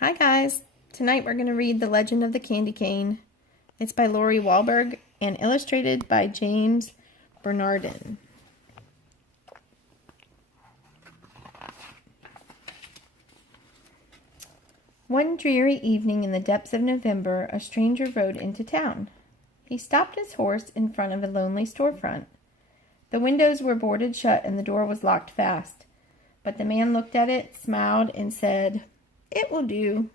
Hi guys! Tonight we're going to read The Legend of the Candy Cane. It's by Lori Wahlberg and illustrated by James Bernardin. One dreary evening in the depths of November, a stranger rode into town. He stopped his horse in front of a lonely storefront. The windows were boarded shut and the door was locked fast. But the man looked at it, smiled, and said, "It will do."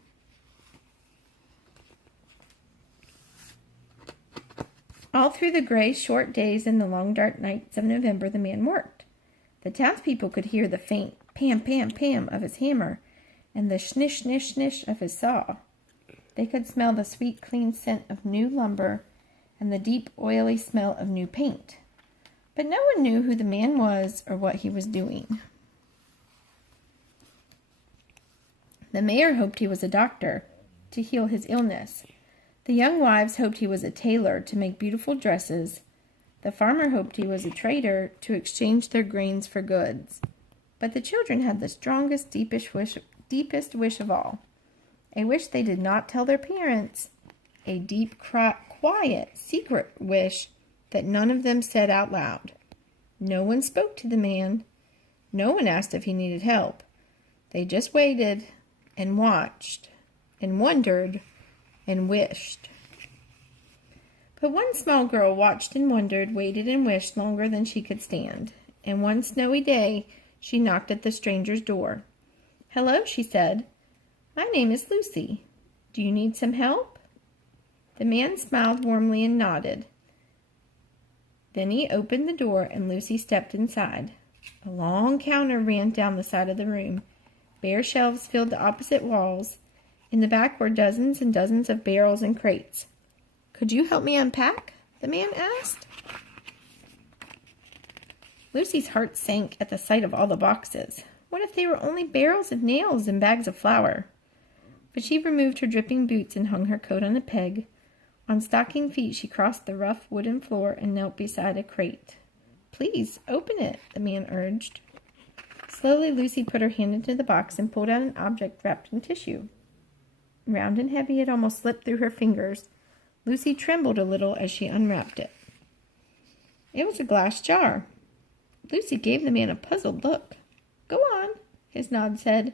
All through the gray, short days and the long, dark nights of November, the man worked. The townspeople could hear the faint pam, pam, pam of his hammer and the snish, snish, snish of his saw. They could smell the sweet, clean scent of new lumber and the deep, oily smell of new paint. But no one knew who the man was or what he was doing. The mayor hoped he was a doctor to heal his illness. The young wives hoped he was a tailor to make beautiful dresses. The farmer hoped he was a trader to exchange their grains for goods. But the children had the strongest, deepest wish of all. A wish they did not tell their parents. A deep, quiet, secret wish that none of them said out loud. No one spoke to the man. No one asked if he needed help. They just waited and watched and wondered and wished. But one small girl watched and wondered, waited and wished longer than she could stand. And one snowy day, she knocked at the stranger's door. "Hello," she said. "My name is Lucy. Do you need some help?" The man smiled warmly and nodded. Then he opened the door and Lucy stepped inside. A long counter ran down the side of the room. Bare shelves filled the opposite walls. In the back were dozens and dozens of barrels and crates. "Could you help me unpack?" the man asked. Lucy's heart sank at the sight of all the boxes. What if they were only barrels of nails and bags of flour? But she removed her dripping boots and hung her coat on a peg. On stocking feet she crossed the rough wooden floor and knelt beside a crate. "Please, open it," the man urged. Slowly Lucy put her hand into the box and pulled out an object wrapped in tissue. Round and heavy, it almost slipped through her fingers. Lucy trembled a little as she unwrapped it. It was a glass jar. Lucy gave the man a puzzled look. "Go on," his nod said.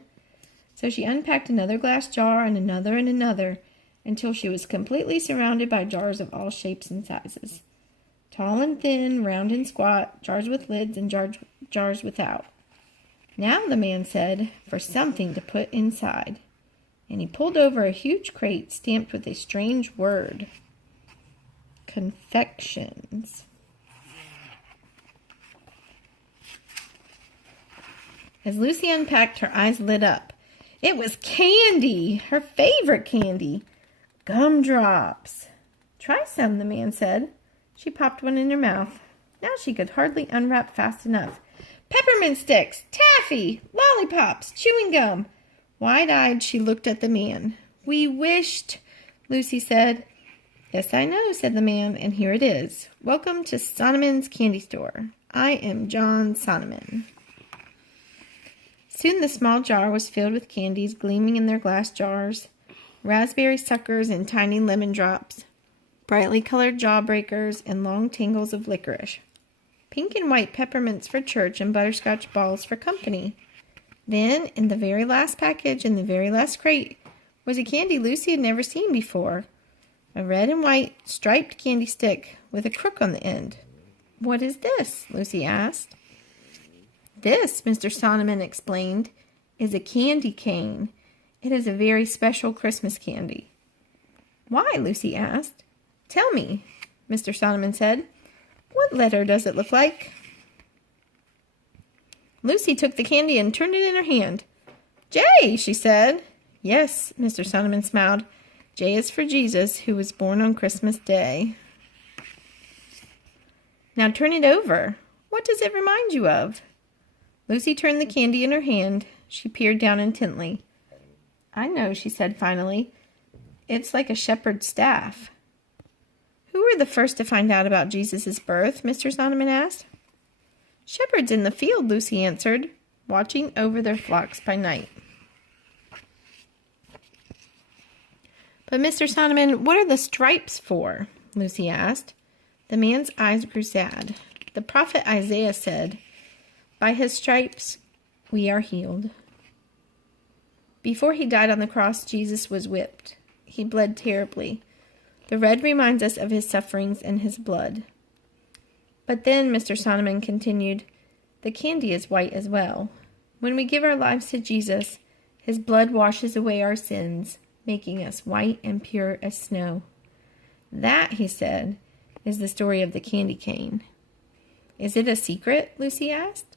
So she unpacked another glass jar and another, until she was completely surrounded by jars of all shapes and sizes. Tall and thin, round and squat, jars with lids and jars without. "Now," the man said, "for something to put inside." And he pulled over a huge crate stamped with a strange word. Confections. As Lucy unpacked, her eyes lit up. It was candy, her favorite candy. Gumdrops. "Try some," the man said. She popped one in her mouth. Now she could hardly unwrap fast enough. Peppermint sticks, taffy, lollipops, chewing gum. Wide-eyed, she looked at the man. "We wished," Lucy said. "Yes, I know," said the man, "and here it is. Welcome to Sonneman's Candy Store. I am John Sonneman." Soon the small jar was filled with candies gleaming in their glass jars, raspberry suckers and tiny lemon drops, brightly colored jawbreakers, and long tangles of licorice. Pink and white peppermints for church and butterscotch balls for company. Then, in the very last package, in the very last crate, was a candy Lucy had never seen before. A red and white striped candy stick with a crook on the end. "What is this?" Lucy asked. "This," Mr. Sonneman explained, "is a candy cane. It is a very special Christmas candy." "Why?" Lucy asked. "Tell me," Mr. Sonneman said. "What letter does it look like?" Lucy took the candy and turned it in her hand. "J," she said. "Yes," Mr. Sonneman smiled. "J is for Jesus, who was born on Christmas Day." "Now turn it over. What does it remind you of?" Lucy turned the candy in her hand. She peered down intently. "I know," she said finally. "It's like a shepherd's staff." "Who were the first to find out about Jesus' birth?" Mr. Sonneman asked. "Shepherds in the field," Lucy answered, "watching over their flocks by night." "But, Mr. Sonneman, what are the stripes for?" Lucy asked. The man's eyes grew sad. "The prophet Isaiah said, 'By his stripes we are healed.'" Before he died on the cross, Jesus was whipped. He bled terribly. The red reminds us of his sufferings and his blood. "But then," Mr. Sonneman continued, "the candy is white as well. When we give our lives to Jesus, his blood washes away our sins, making us white and pure as snow." "That," he said, "is the story of the candy cane." "Is it a secret?" Lucy asked.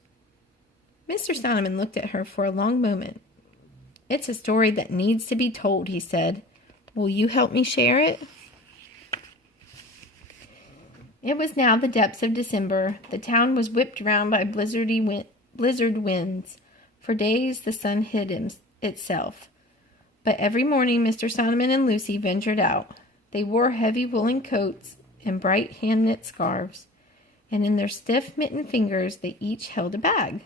Mr. Sonneman looked at her for a long moment. "It's a story that needs to be told," he said. "Will you help me share it?" It was now the depths of December. The town was whipped round by blizzard winds. For days the sun hid itself. But every morning Mr. Sonneman and Lucy ventured out. They wore heavy woolen coats and bright hand-knit scarves, and in their stiff mittened fingers they each held a bag.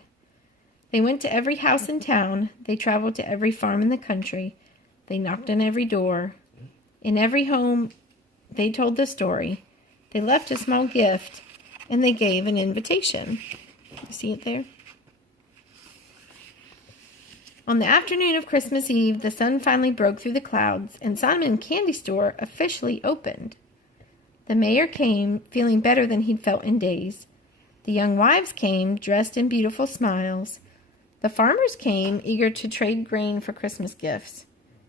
They went to every house in town. They traveled to every farm in the country. They knocked on every door. In every home they told the story. They left a small gift, and they gave an invitation. You see it there? On the afternoon of Christmas Eve, the sun finally broke through the clouds, and Sonneman Candy Store officially opened. The mayor came, feeling better than he'd felt in days. The young wives came, dressed in beautiful smiles. The farmers came, eager to trade grain for Christmas gifts.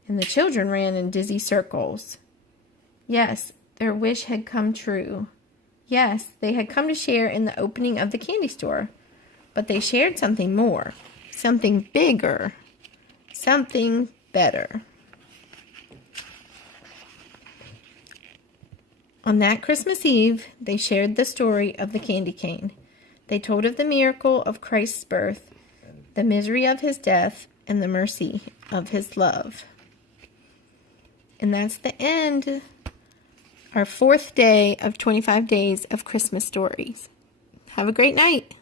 And the children ran in dizzy circles. Yes, their wish had come true. Yes, they had come to share in the opening of the candy store. But they shared something more, something bigger, something better. On that Christmas Eve, they shared the story of the candy cane. They told of the miracle of Christ's birth, the misery of his death, and the mercy of his love. And that's the end. Our 4th day of 25 days of Christmas stories. Have a great night.